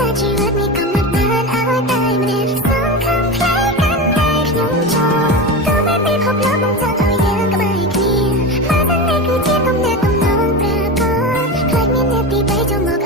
តែជីវិតនេះកំណត់បានឲ្យតែម្នាក់សងខំផ្លែកាន់តែខ្ញុំចូលទោះបីពិភពលោកមិនចង់ឲ្យយើងក្បែរគ្នាមកទាំងនេះគឺជាគំនិតទំនងប្រាកដខ្លាចមានអ្នកទី3ចូលមក